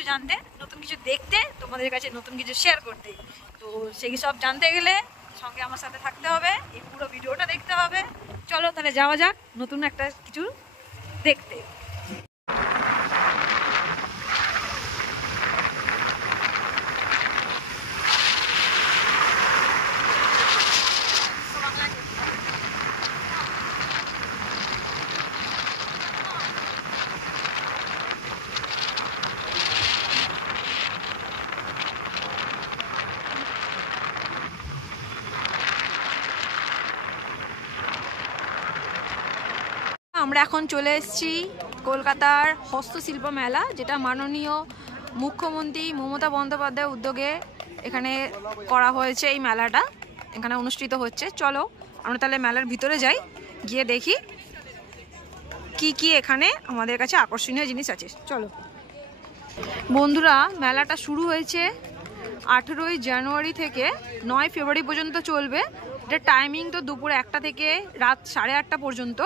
কিছু জানতে, নতুন কিছু দেখতে, তোমাদের কাছে নতুন কিছু শেয়ার করতে। তো সেই সব জানতে গেলে সঙ্গে আমার সাথে থাকতে হবে, এই পুরো ভিডিওটা দেখতে হবে। চলো তাহলে যাওয়া যাক নতুন একটা কিছু দেখতে। আমরা এখন চলে এসেছি কলকাতার হস্তশিল্প মেলা, যেটা মাননীয় মুখ্যমন্ত্রী মমতা বন্দ্যোপাধ্যায়ের উদ্যোগে এখানে করা হয়েছে। এই মেলাটা এখানে অনুষ্ঠিত হচ্ছে। চলো আমরা তাহলে মেলার ভিতরে যাই, গিয়ে দেখি কি কি এখানে আমাদের কাছে আকর্ষণীয় জিনিস আছে। চলো বন্ধুরা, মেলাটা শুরু হয়েছে 18ই জানুয়ারি থেকে 9 ফেব্রুয়ারি পর্যন্ত চলবে। এটা টাইমিং তো দুপুর 1টা থেকে রাত 8:30 পর্যন্ত।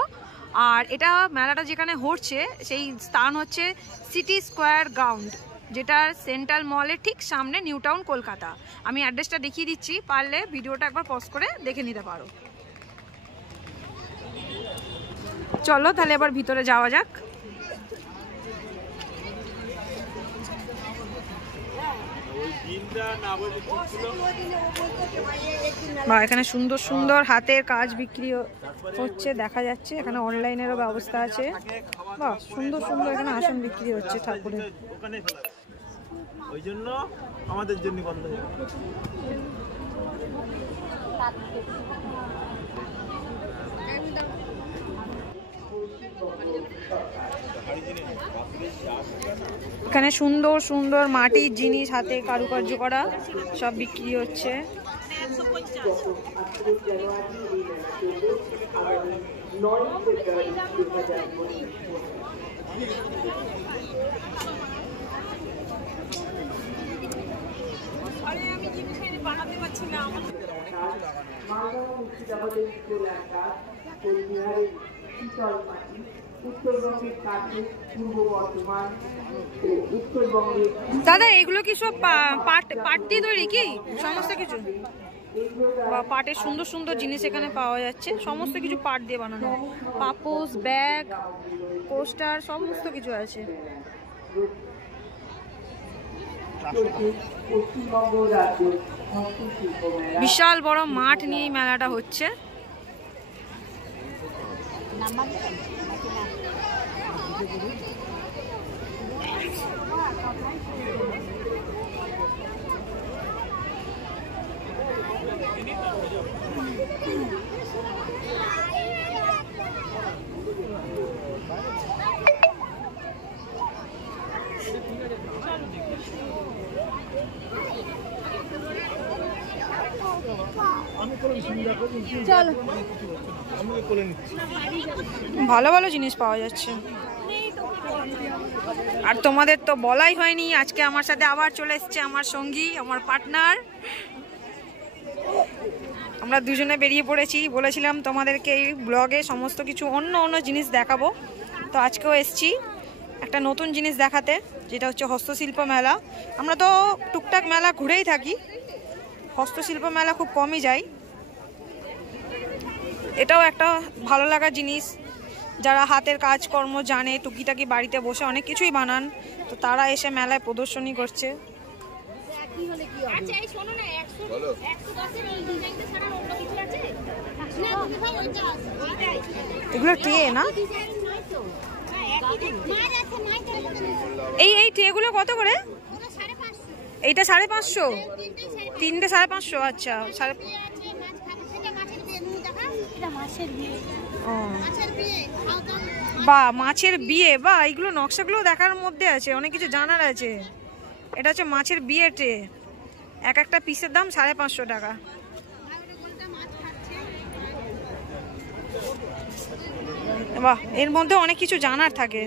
আর এটা মেলাটা যেখানে হচ্ছে সেই স্থান হচ্ছে সিটি স্কোয়ার গ্রাউন্ড, যেটার সেন্ট্রাল মলের ঠিক সামনে, নিউ টাউন, কলকাতা। আমি অ্যাড্রেসটা দেখিয়ে দিচ্ছি, পারলে ভিডিওটা একবার পজ করে দেখে নিতে পারো। চলো তাহলে এবার ভিতরে যাওয়া যাক। বা এখানে সুন্দর সুন্দর হাতের কাজ বিক্রি হচ্ছে দেখা যাচ্ছে। এখানে অনলাইনেরও ব্যবস্থা আছে। বাহ, সুন্দর সুন্দর এখানে আসন বিক্রি হচ্ছে ঠাকুরের। ওই জন্য আমাদের জন্য বন্ধ হয়ে গেল। এখানে সুন্দর সুন্দর মাটির জিনিস, হাতে কারুকার্য করা, সব বিক্রি হচ্ছে। দাদা এগুলো কি সব পাট দিয়ে তৈরি কি সমস্ত কিছু? বা পাটের সুন্দর সুন্দর জিনিস এখানে পাওয়া যাচ্ছে, সমস্ত কিছু পাট দিয়ে বানানো। পাপোশ, ব্যাগ, পোস্টার, সমস্ত কিছু আছে। বিশাল বড় মাঠ নিয়ে মেলাটা হচ্ছে। ভালো ভালো জিনিস পাওয়া যাচ্ছে। আর তোমাদের তো বলাই হয়নি, আজকে আমার সাথে আবার চলে এসছে আমার সঙ্গী, আমার পার্টনার। আমরা দুজনে বেরিয়ে পড়েছি। বলেছিলাম তোমাদেরকে এই ব্লগে সমস্ত কিছু অন্য অন্য জিনিস দেখাবো, তো আজকেও এসছি একটা নতুন জিনিস দেখাতে, যেটা হচ্ছে হস্তশিল্প মেলা। আমরা তো টুকটাক মেলা ঘুরেই থাকি, হস্তশিল্প মেলা খুব কমই যাই। এটাও একটা ভালো লাগার জিনিস। যারা হাতের কাজকর্ম জানে, টুকিটাকি বাড়িতে বসে অনেক কিছুই বানান, তো তারা এসে মেলায় প্রদর্শনী করছে। এগুলো ট্রে না? এই ট্রেগুলো কত করে? এইটা 550, 3টে 550। আচ্ছা, বা মাছের বিয়ে, বা এইগুলো নকশাগুলো দেখার মধ্যে আছে, অনেক কিছু জানার আছে। এটা হচ্ছে মাছের বিয়ে ট্রে, এক একটা পিসের দাম 550 টাকা। বাহ, এর মধ্যে অনেক কিছু জানার থাকে।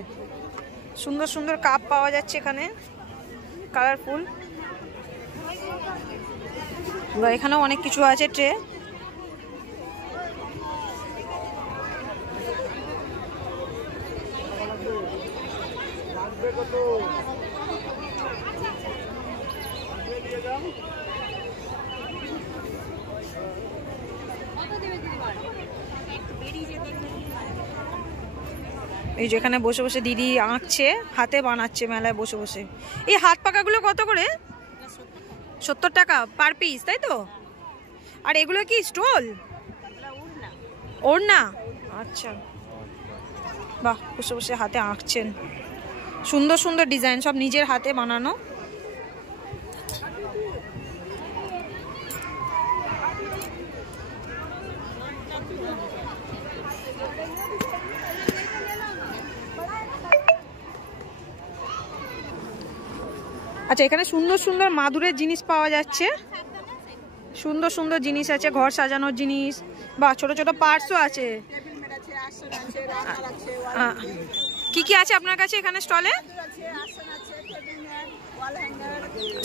সুন্দর সুন্দর কাপ পাওয়া যাচ্ছে এখানে, কালারফুল। এখানেও অনেক কিছু আছে ট্রে। এই যে এখানে বসে বসে দিদি আঁকছে, হাতে বানাচ্ছে মেলায় বসে বসে। এই হাত পাকাগুলো কত করে? 70 টাকা পার পিস, তাই তো? আর এগুলো কি স্টল? ওড়না। আচ্ছা, বাহ, বসে বসে হাতে আঁকছেন। সুন্দর সুন্দর ডিজাইন, সব নিজের হাতে বানানো। আচ্ছা, এখানে সুন্দর সুন্দর মাদুরের জিনিস পাওয়া যাচ্ছে, সুন্দর সুন্দর জিনিস আছে, ঘর সাজানোর জিনিস, বা ছোট ছোট পার্টসও আছে। কি কি আছে আপনার কাছে এখানে স্টলে?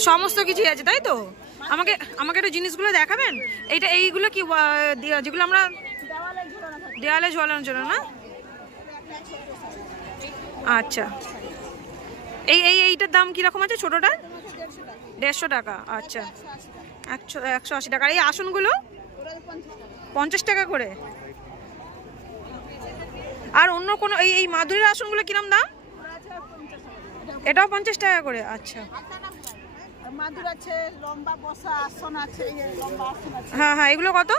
সমস্ত কিছুই আছে, তাই তো? আমাকে আমাকে একটু জিনিসগুলো দেখাবেন। এইগুলো কি যেগুলো আমরা দেওয়ালে ঝোলানোর জন্য না? আচ্ছা, এইটার দাম কিরকম আছে? ছোটটা 150 টাকা। আচ্ছা, 180 টাকা। এই আসনগুলো 50 টাকা করে। আর অন্য কোনো এই মাদুরের আসনগুলো কিরম দাম? এটাও 50 টাকা করে। আচ্ছা, মাদুর আছে, লম্বা বসা আসন আছে, হ্যাঁ হ্যাঁ, এগুলো কত?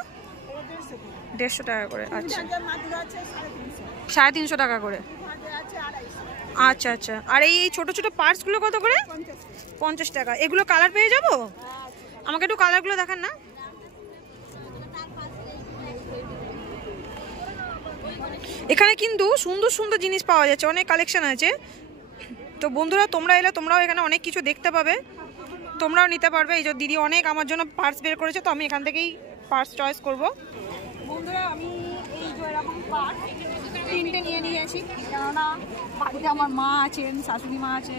150 টাকা করে। আচ্ছা, 350 টাকা করে। আচ্ছা আচ্ছা। আর এই ছোট ছোট পার্টসগুলো কত করে? 50 টাকা। এগুলো কালার পেয়ে যাবো? আমাকে একটু কালারগুলো দেখান না। এখানে কিন্তু সুন্দর সুন্দর জিনিস পাওয়া যাচ্ছে, অনেক কালেকশন আছে। তো বন্ধুরা, তোমরা এলে তোমরাও এখানে অনেক কিছু দেখতে পাবে, তোমরাও নিতে পারবে। এই যে দিদি অনেক আমার জন্য পার্টস বের করেছে, তো আমি এখান থেকেই পার্টস চয়েস করব। বন্ধুরা, আমি এই যে এরকম পার্ট 3টে নিয়ে নিয়েছি, কেননা বাড়িতে আমার মা আছেন, শাশুড়ি মা আছে,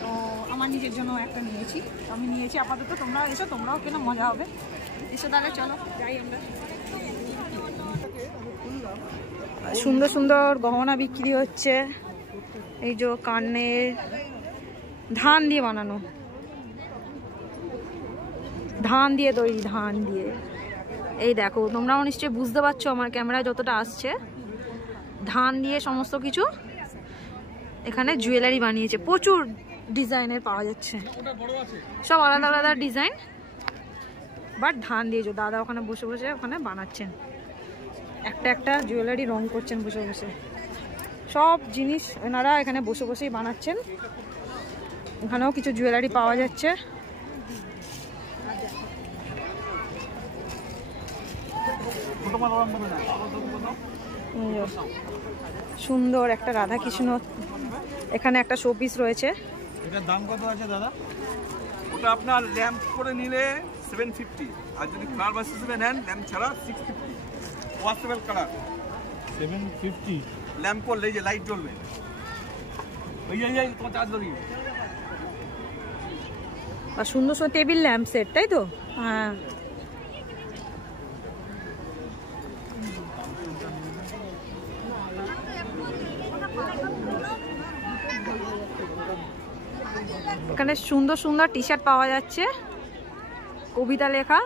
তো আমার নিজের জন্য একটা নিয়েছি। তো আমি নিয়েছি আপাতত। তোমরাও এসো, তোমরাও কেন, মজা হবে। এসো তাহলে, চলো যাই আমরা। সুন্দর সুন্দর গহনা বিক্রি হচ্ছে। এই যে কানের, ধান দিয়ে বানানো, ধান দিয়ে তৈরি, ধান দিয়ে। এই দেখো, তোমরাও নিশ্চয়ই বুঝতে পারছো আমার ক্যামেরায় যতটা আসছে। ধান দিয়ে সমস্ত কিছু এখানে জুয়েলারি বানিয়েছে, প্রচুর ডিজাইনের পাওয়া যাচ্ছে, সব আলাদা আলাদা ডিজাইন, বাট ধান দিয়ে। যে দাদা ওখানে বসে বসে ওখানে বানাচ্ছেন, একটা একটা জুয়েলারি রং করছেন বসে বসে। সব জিনিস ওনারা এখানে বসে বসেই বানাচ্ছেন। এখানেও কিছু জুয়েলারি পাওয়া যাচ্ছে। সুন্দর একটা রাধাকৃষ্ণ, এখানে একটা শোপিস রয়েছে। এটার দাম কত আছে দাদা? ওটা আপনার ল্যাম্প করে নিলে 750, আর যদি কালার বাস হিসেবে নেন ল্যাম্প ছাড়া 650। ওয়াশেবল কালার 750, ল্যাম্প করলে যে লাইট জ্বলবে। ওই তোমার চার্জ ধরি। আর সুন্দর সুন্দর টেবিল ল্যাম্প সেট, তাই তো? হ্যাঁ, এখানে সুন্দর সুন্দর টি শার্ট পাওয়া যাচ্ছে, কবিতা লেখা।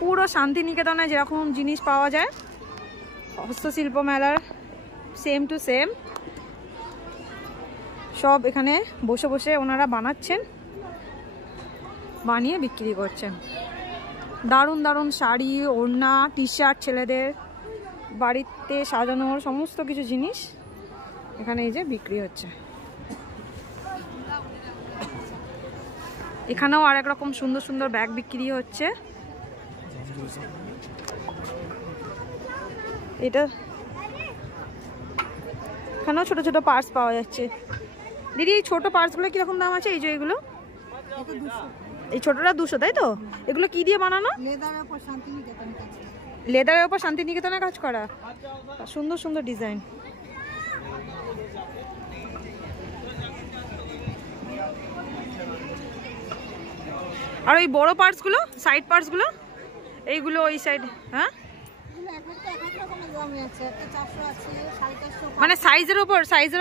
পুরো শান্তিনিকেতনে যেরকম জিনিস পাওয়া যায়, হস্তশিল্প মেলার সেম টু সেম সব এখানে বসে বসে ওনারা বানাচ্ছেন, বানিয়ে বিক্রি করছেন। দারুণ দারুণ শাড়ি, ওড়না, টি শার্ট, ছেলেদের বাড়িতে সাজানোর সমস্ত কিছু জিনিস এখানে এই যে বিক্রি হচ্ছে। এখানেও আরেক রকম সুন্দর সুন্দর ব্যাগ বিক্রি হচ্ছে। এটা এখানেও ছোট ছোট পার্স পাওয়া যাচ্ছে। দিদি, এই ছোট পার্সগুলো কিরকম দাম আছে? এই যে এগুলো, এই ছোটটা 200, তাই তো? এগুলো কি দিয়ে বানানো? লেদারের উপর শান্তিনিকেতনে কাজ করা। সুন্দর সুন্দর ডিজাইন। আর ওই বড় পার্টসগুলো, সাইড পার্টসগুলো, এইগুলো ওই সাইড। হ্যাঁ, মানে সাইজের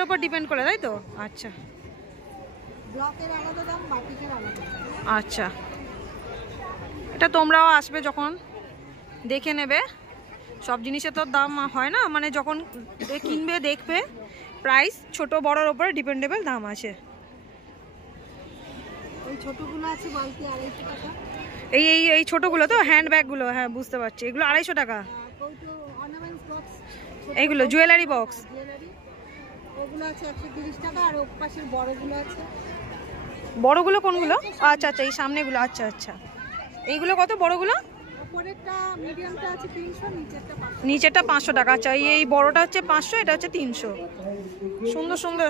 উপর ডিপেন্ড করে, তাই তো? আচ্ছা আচ্ছা, এটা তোমরাও আসবে যখন দেখে নেবে। সব জিনিসের তো দাম হয় না, মানে যখন কিনবে দেখবে প্রাইস ছোট বড়র উপরে ডিপেন্ডেবল দাম আছে। ওই ছোটগুলো আছে বালতি 250 টাকা। এই এই এই ছোটগুলো তো হ্যান্ড ব্যাগগুলো, হ্যাঁ বুঝতে পারছি, এগুলো 250 টাকা। কৌটো অর্নামেন্টস বক্স এইগুলো জুয়েলারি বক্স, জুয়েলারি ওগুলো আছে 130 টাকা। আর ওর পাশের বড়গুলো আছে। বড়গুলো কোনগুলো? আচ্ছা আচ্ছা, এই সামনেগুলো, আচ্ছা আচ্ছা। এইগুলো কত বড়গুলো? উপরেরটা মিডিয়ামটা আছে 300, নিচেরটা 500। নিচেরটা 500 টাকা। আচ্ছা, এই বড়টা হচ্ছে 500, এটা হচ্ছে 300। সুন্দর সুন্দর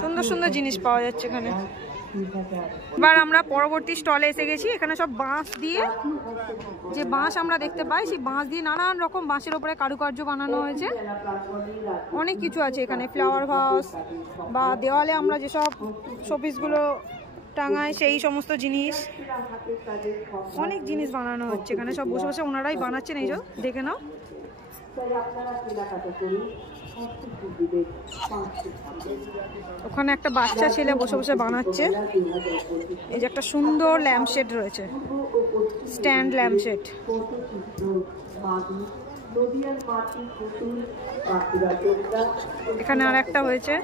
সুন্দর সুন্দর জিনিস পাওয়া যাচ্ছে এখানে। এবার আমরা পরবর্তী স্টলে এসে গেছি। এখানে সব বাঁশ দিয়ে, যে বাঁশ আমরা দেখতে পাই সেই বাঁশ দিয়ে নানান রকম বাঁশের উপরে কারুকার্য বানানো হয়েছে। অনেক কিছু আছে এখানে, ফ্লাওয়ার ভাস বা দেওয়ালে আমরা যেসব শোপিসগুলো টাঙায় সেই সমস্ত জিনিস, অনেক জিনিস বানানো হচ্ছে এখানে। সব বসে বসে ওনারাই বানাচ্ছেন, এই যে দেখে নাও। ওখানে একটা বাচ্চা ছেলে বসে বসে বানাচ্ছে। এই যে একটা সুন্দর ল্যাম্পশেড রয়েছে, স্ট্যান্ড ল্যাম্পশেড। এখানে আর একটা হয়েছে।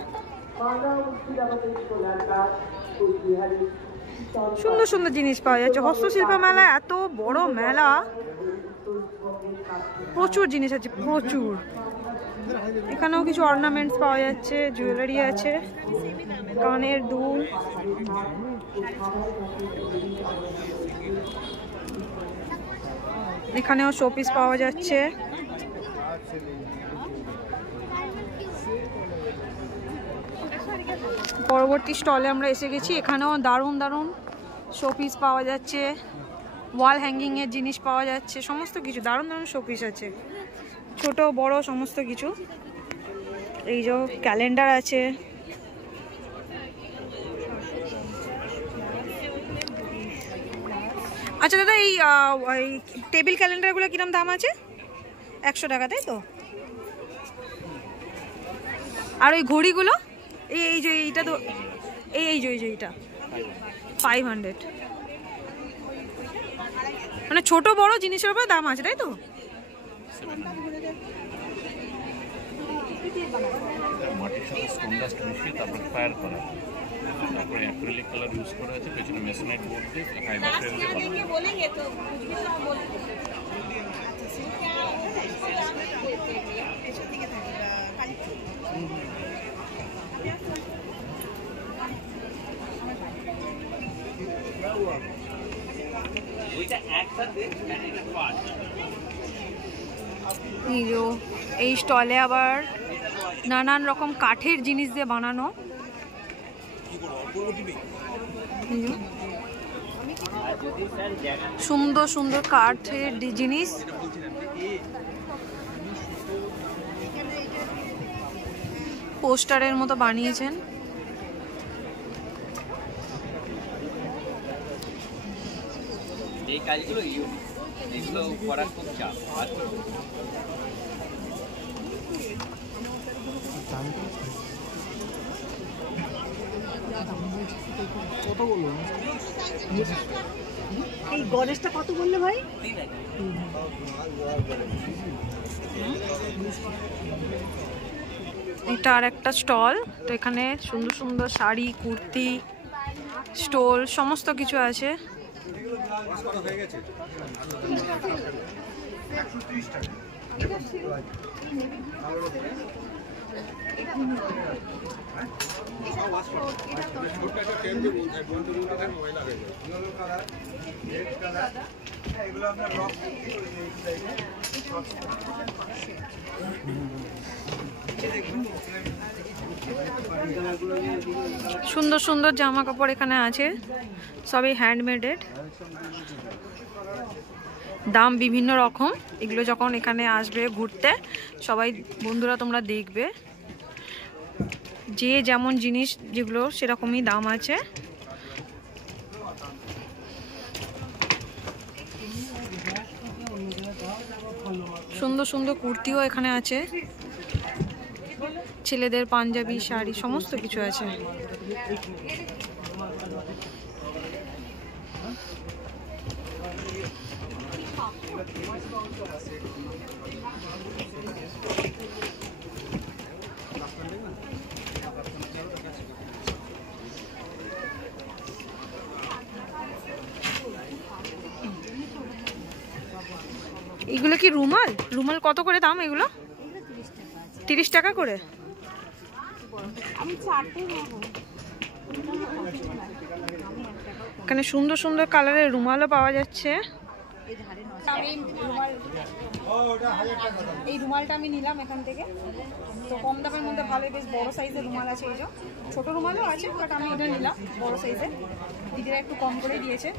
সুন্দর সুন্দর জিনিস পাওয়া যাচ্ছে। হস্তশিল্প মেলা এত বড় মেলা, প্রচুর জিনিস আছে, প্রচুর। এখানেও কিছু অর্নামেন্টস পাওয়া যাচ্ছে, জুয়েলারি আছে, কানের দুল। এখানেও শোপিস পাওয়া যাচ্ছে। পরবর্তী স্টলে আমরা এসে গেছি। এখানেও দারুণ দারুণ শোপিস পাওয়া যাচ্ছে, ওয়াল হ্যাঙ্গিংয়ের জিনিস পাওয়া যাচ্ছে, সমস্ত কিছু দারুণ দারুণ শোপিস আছে, ছোট বড় সমস্ত কিছু। এই যে ক্যালেন্ডার আছে। আচ্ছা দাদা, এই টেবিল ক্যালেন্ডারগুলো কিরম দাম আছে? 100 টাকা, তাই তো? আর ওই ঘড়িগুলো, এই যে এইটা তো, এই যে এইটা 500। মানে ছোট বড় জিনিসের উপর দাম আছে, তাই তো? মাটির সাথে স্টোন ডাস্ট মিশিয়ে তারপর ফায়ার করা, তারপরে অ্যাক্রিলিক কালার ইউজ করা হয়েছে, পেছনে মেসোনাইট বোর্ড দিয়ে ফাইবার ফ্রেম দিয়ে এই স্টলে আবার নানান রকম কাঠের জিনিস দিয়ে বানানো, সুন্দর সুন্দর কাঠের জিনিস। পোস্টারের মতো বানিয়েছেন। এই কাজগুলো এগুলো করার খুব চাপ। কত বললো এই গণেশটা? কত বললে ভাই? এটা আর একটা স্টল। তো এখানে সুন্দর সুন্দর শাড়ি, কুর্তি, স্টোল সমস্ত কিছু আছে। সুন্দর সুন্দর জামা কাপড় এখানে আছে, সবই হ্যান্ডমেডেড, দাম বিভিন্ন রকম। এগুলো যখন এখানে আসবে ঘুরতে সবাই বন্ধুরা তোমরা দেখবে, যে যেমন জিনিস যেগুলো সেরকমই দাম আছে। সুন্দর সুন্দর কুর্তিও এখানে আছে, ছেলেদের পাঞ্জাবি, শাড়ি সমস্ত কিছু আছে। এগুলো কি রুমাল? রুমাল কত করে দাম এগুলো? 30 টাকা করে। এখানে সুন্দর সুন্দর কালারের রুমালও পাওয়া যাচ্ছে। এই রুমালটা আমি নিলাম এখান থেকে, তো কম দামের মধ্যে ভালো, বেশ বড় সাইজের রুমাল আছে। এই যে ছোট রুমালও আছে, বাট আমি এটা নিলাম বড় সাইজের। দিদিরা একটু কম করে দিয়েছে,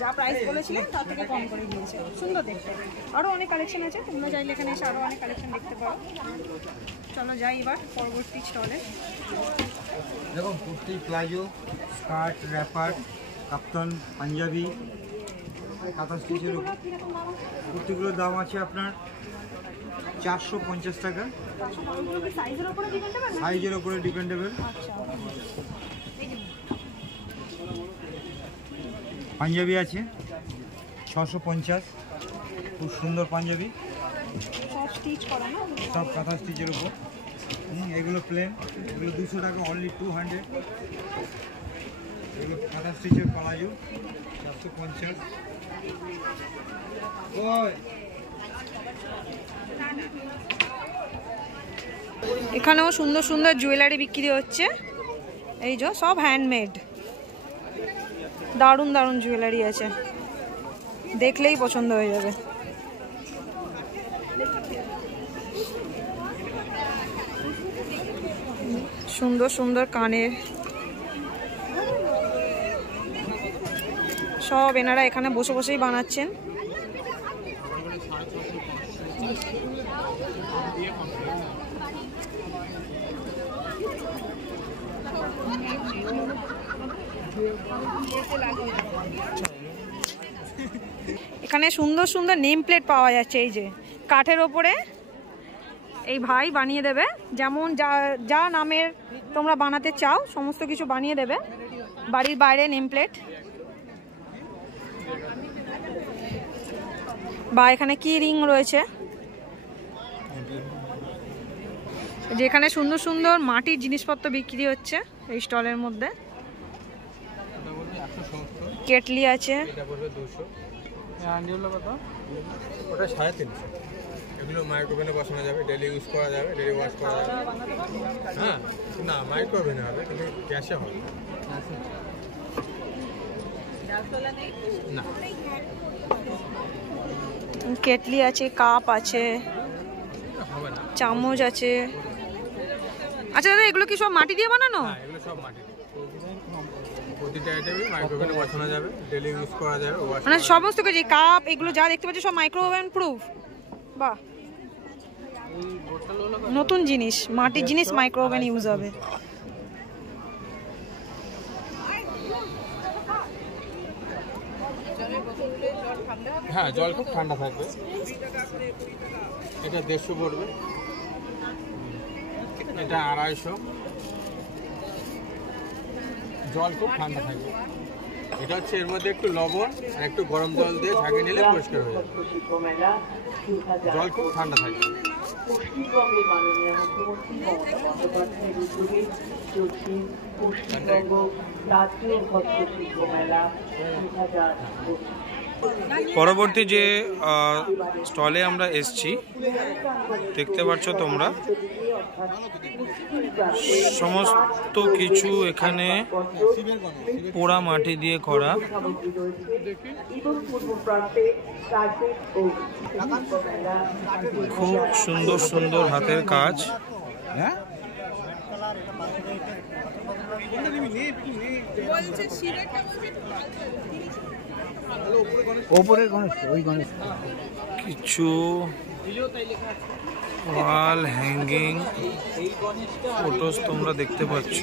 যা প্রাইস বলেছিলেন তার থেকে কম করে দিয়েছে। সুন্দর দেখতে। আরও অনেক কালেকশন আছে, তোমরা চাইলে এখানে এসে আরও অনেক কালেকশন দেখতে পারো। চলো যাই এবার পরবর্তী স্টলে। দেখুন কুর্তি, প্লাজো, স্কার্ট, র্যাপার, কাপ্তান, পাঞ্জাবি, কাঁথা স্টিচের উপর কুর্তিগুলোর দাম আছে আপনার 450 টাকা। সাইজের উপরে ডিপেন্ডেবল। পাঞ্জাবি আছে 650, খুব সুন্দর পাঞ্জাবি, সব কাঁথা স্টিচের উপর। এগুলো প্লেন, এগুলো 200 টাকা, অনলি 200। এগুলো কাঁথা স্টিচের প্লাজো 450। এখানেও সুন্দর সুন্দর জুয়েলারি বিক্রি হচ্ছে। এই যে সব হ্যান্ডমেড, দারুণ দারুণ জুয়েলারি আছে, দেখলেই পছন্দ হয়ে যাবে। সুন্দর সুন্দর কানের, সব এনারা এখানে বসে বসেই বানাচ্ছেন। এখানে সুন্দর সুন্দর নেম প্লেট পাওয়া যাচ্ছে। এই যে কাঠের ওপরে এই ভাই বানিয়ে দেবে, যেমন যা যা নামের তোমরা বানাতে চাও সমস্ত কিছু বানিয়ে দেবে। বাড়ির বাইরে নেম প্লেট, বা এখানে কি রিং রয়েছে। যেখানে সুন্দর সুন্দর মাটির জিনিসপত্র বিক্রি হচ্ছে এই স্টলের মধ্যে। কেটলি আছে, ওটা 350। এগুলো মাইক্রোওভেনে বসানো যাবে, ডেলি ইউজ করা যাবে, ডেলি ওয়াশ করা যাবে। হ্যাঁ, না মাইক্রোওভেনে হবে, কিন্তু গ্যাসে হবে না। কেটলি আছে, কাপ আছে, চামচ আছে। আচ্ছা দাদা, এগুলো কি সব মাটি দিয়ে বানানো? হ্যাঁ, এগুলো সব মাটি দিয়ে। প্রতিটা আইটেমই মাইক্রোওভেনে বসানো যাবে, ডেলি ইউজ করা যাবে, ওয়াশ মানে সমস্ত কিছু, কাপ এগুলো যা দেখতে পাচ্ছি সব মাইক্রোওভেন প্রুফ। বাহ, নতুন জিনিস, মাটির জিনিস মাইক্রোওভেন ইউজ হবে। হ্যাঁ, জল খুব ঠান্ডা থাকবে। এটা 150 পড়বে, এটা 250। জল খুব ঠান্ডা থাকবে। এটা হচ্ছে এর মধ্যে একটু লবণ আর একটু গরম জল দিয়ে ঝাঁকিয়ে নিলে পরিষ্কার হয়ে যাবে। জল খুব ঠান্ডা থাকবে। পশ্চিমবঙ্গের মাননীয় মুখ্যমন্ত্রী মমতা বন্দ্যোপাধ্যায়ের উদ্যোগে চলছে পশ্চিমবঙ্গ রাজ্য হস্তশিল্প মেলা 2025। পরবর্তী যে স্টলে আমরা এসছি, দেখতে পাচ্ছ তোমরা সমস্ত কিছু এখানে পোড়া মাটি দিয়ে করা। খুব সুন্দর সুন্দর হাতের কাজ। কিছু ওয়াল হ্যাঙ্গিং ফটোস তোমরা দেখতে পাচ্ছ।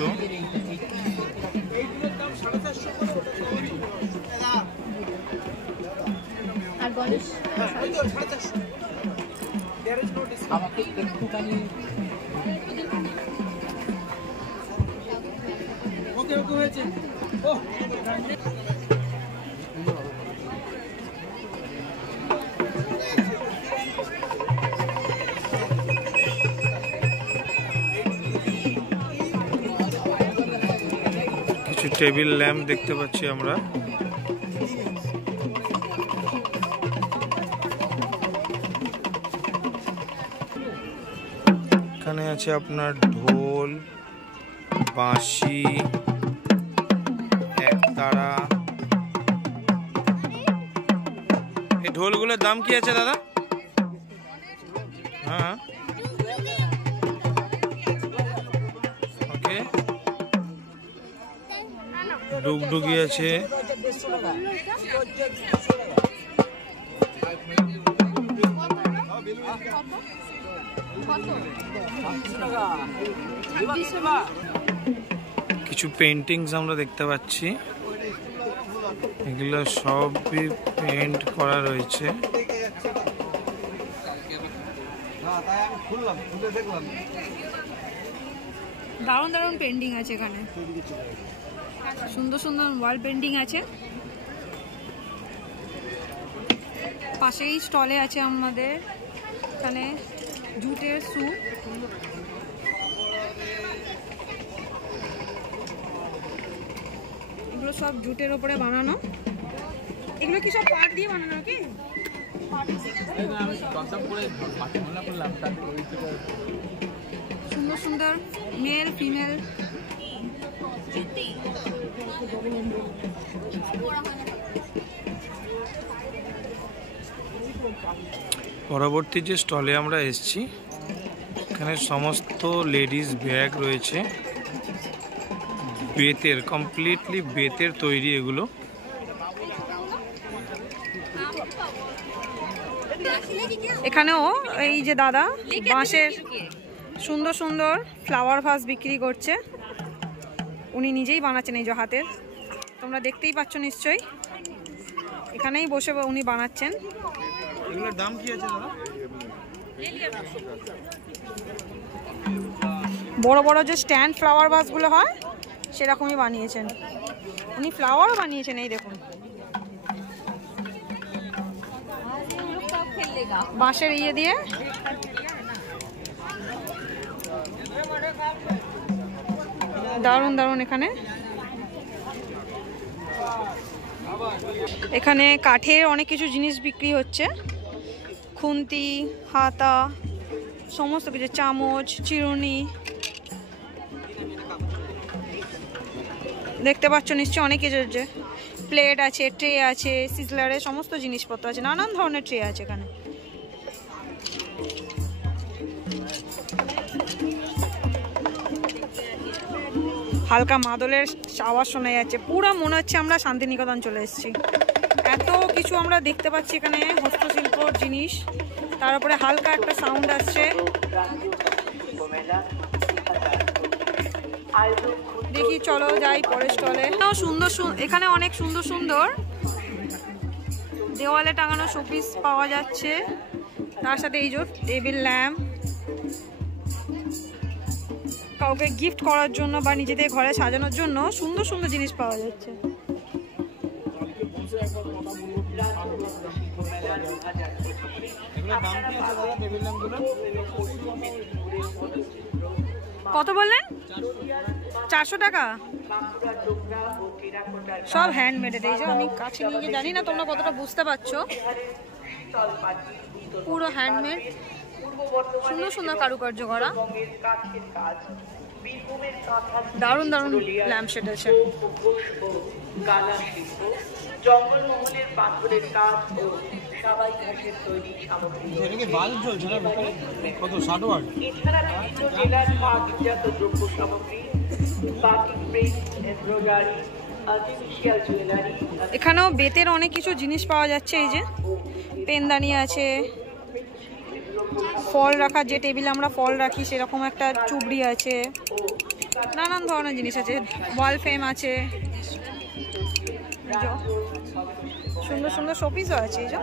টেবিল ল্যাম্প দেখতে পাচ্ছি আমরা। এখানে আছে আপনার ঢোল, বাঁশি, একতারা। এই ঢোলগুলোর দাম কি আছে দাদা? হ্যাঁ, ওকে। ডুগডুগি আছে, কিছু পেন্টিংস আমরা দেখতে পাচ্ছি, এগুলো সবই পেন্ট করা রয়েছে। দারুণ দারুণ পেন্টিং আছে এখানে, সুন্দর সুন্দর ওয়াল পেন্টিং আছে। পাশেই স্টলে আছে আমাদের এখানে জুটের শু, এগুলো সব জুটের ওপরে বানানো। এগুলো কি সব পাট দিয়ে বানানো কি? সুন্দর সুন্দর মেল ফিমেল। পরবর্তী যে স্টলে আমরা এসেছি, এখানে সমস্ত লেডিস ব্যাগ রয়েছে, বেতের, কমপ্লিটলি বেতের তৈরি এগুলো। এখানেও এই যে দাদা বাঁশের সুন্দর সুন্দর ফ্লাওয়ার ভাস বিক্রি করছে, উনি নিজেই বানাচ্ছেন এই যে হাতের, তোমরা দেখতেই পাচ্ছ নিশ্চয়ই, এখানেই বসে উনি বানাচ্ছেন। এগুলোর দাম কি আছে দাদা? বড় বড় যে স্ট্যান্ড ফ্লাওয়ার ভাসগুলো হয় সেরকমই বানিয়েছেন উনি, ফ্লাওয়ারও বানিয়েছেন এই দেখুন, বাঁশের ইয়ে দিয়ে। দারুণ দারুণ। এখানে কাঠের অনেক কিছু জিনিস বিক্রি হচ্ছে, খুন্তি, হাতা, সমস্ত কিছু, চামচ, চিরুনি, দেখতে পাচ্ছ নিশ্চয়ই অনেক কিছু আছে। প্লেট আছে, ট্রে আছে, সিজলারের সমস্ত জিনিসপত্র আছে, নানান ধরনের ট্রে আছে এখানে। হালকা মাদলের আওয়াজ শোনা যাচ্ছে, পুরো মনে হচ্ছে আমরা শান্তিনিকেতন চলে এসেছি। এত কিছু আমরা দেখতে পাচ্ছি এখানে হস্তশিল্পর জিনিস, তার উপরে হালকা একটা সাউন্ড আসছে। দেখি, চলো যাই পরের স্টলে। সুন্দর, এখানে অনেক সুন্দর সুন্দর দেওয়ালে টাঙানো শোপিস পাওয়া যাচ্ছে, তার সাথে এই যে টেবিল ল্যাম্প, কাউকে গিফট করার জন্য বা নিজেদের ঘরে সাজানোর জন্য সুন্দর সুন্দর জিনিস পাওয়া যাচ্ছে। কত বললেন? 400 টাকা। সব হ্যান্ডমেডেড। এই যে আমি কাছে নিয়ে গিয়ে, জানি না তোমরা কতটা বুঝতে পারছো, পুরো হ্যান্ডমেড, সুন্দর সুন্দর কারুকার্য করা, দারুণ দারুণ ল্যাম্পশেড আছে। জঙ্গলমহলের পাথরের কাজ ও সাবাই ঘাসের তৈরি সামগ্রী। এছাড়া বিভিন্ন জেলার পাটজাত দ্রব্য সামগ্রী, batik print, embroidery, artificial jewellery. এখানেও বেতের অনেক কিছু জিনিস পাওয়া যাচ্ছে। এই যে পেনদানি আছে, ফল রাখার যে টেবিলে আমরা ফল রাখি সেরকম একটা চুবড়ি আছে, নানান ধরনের জিনিস আছে, ওয়াল ফ্রেম আছে, সুন্দর সুন্দর শোপিসও আছে। এই যে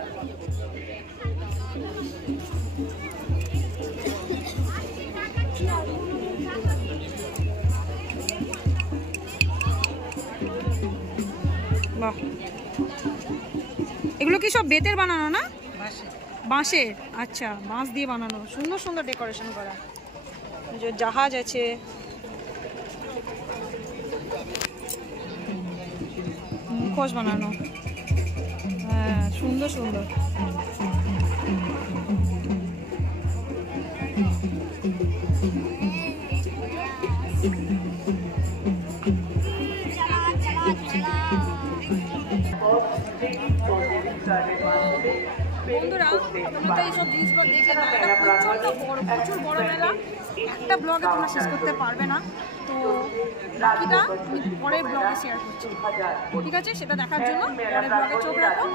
বাহ, এগুলো কি সব বেতের বানানো না? বাঁশের। আচ্ছা, বাঁশ দিয়ে বানানো, সুন্দর সুন্দর ডেকোরেশন করা। যে জাহাজ আছে, মুখোশ বানানো। হ্যাঁ, সুন্দর সুন্দর। বন্ধুরা, তোমরা তো এইসব জিনিসগুলো দেখে মেলাটা প্রচণ্ড বড়, প্রচুর বড় মেলা, একটা ব্লগে তোমরা শেষ করতে পারবে না। তো বাকিটা আমি পরের ব্লগে শেয়ার করছি, ঠিক আছে? সেটা দেখার জন্য পরের ব্লগে চোখ রাখো।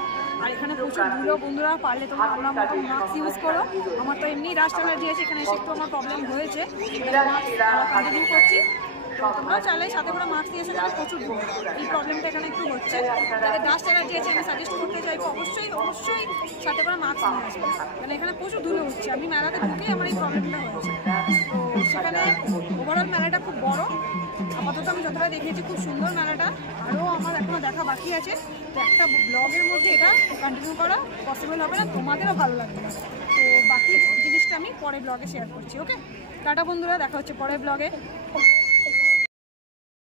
আর এখানে প্রচুর ধুলো, বন্ধুরা পারলে তোমরা আমার মতো মাস্ক ইউজ করো। আমার তো এমনি ডাস্ট অ্যালার্জি আছে, এখানে এসে একটু আমার প্রবলেম হয়েছে, কন্টিনিউ করছি। তোমরাও চাইলে সাথে করে মাস্ক দিয়ে এসে যাবে, প্রচুর ধুলো, এই প্রবলেমটা এখানে একটু হচ্ছে। যাদের ডাস্ট অ্যালার্জি আছে আমি সাজেস্ট করতে চাইবো অবশ্যই অবশ্যই সাথে করে মাস্ক নিয়ে আসবে, মানে এখানে প্রচুর ধুলো হচ্ছে। আমি মেলাতে ঢুকেই আমার এই প্রবলেমটা হয়েছে। তো সেখানে ওভারঅল মেলাটা খুব বড়, আপাতত আমি যতটা দেখেছি খুব সুন্দর মেলাটা। আরও আমার এখনও দেখা বাকি আছে, তো একটা ব্লগের মধ্যে এটা কন্টিনিউ করা পসিবল হবে না, তোমাদেরও ভালো লাগবে না। তো বাকি জিনিসটা আমি পরের ব্লগে শেয়ার করছি। ওকে, টাটা বন্ধুরা, দেখা হচ্ছে পরের ব্লগে।